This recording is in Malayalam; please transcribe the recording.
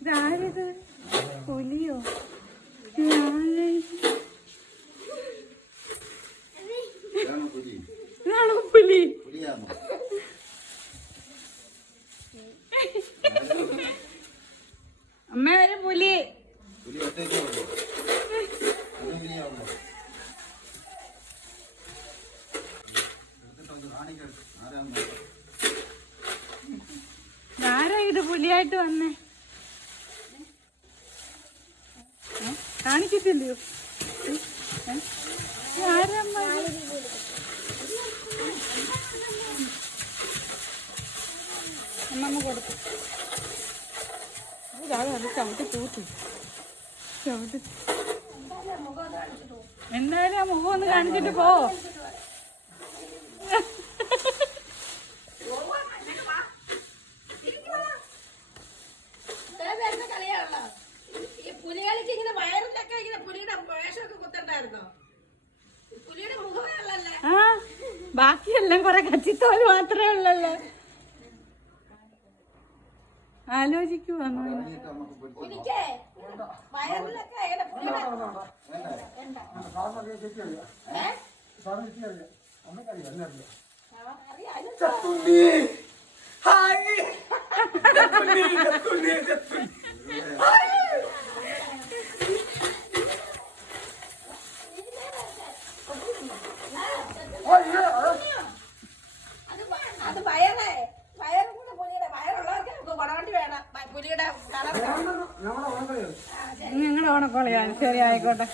ഇതാരത്? പുലിയോ? ഇതാണോ പുലി? അമ്മ ഒരു പുലി. ആരാ ഇത് പുലിയായിട്ട് വന്നേ? കാണിക്കത്തില്ലയോ? ആരമ്മ? അമ്മ കൊടുത്തു. അത് ചവിട്ടി തൂത്തി. ചവിട്ടി എന്തായാലും ആ മുഖം ഒന്ന് കാണിച്ചിട്ട് പോ. ആ ബാക്കിയെല്ലാം കൊറേ കച്ചിത്തോല് മാത്രമേ ഉള്ളല്ലോ. ആലോചിക്കുവാന്നോ? ഞങ്ങളുടെ ഓണക്കോളിയാണ്. ശരി, ആയിക്കോട്ടെ.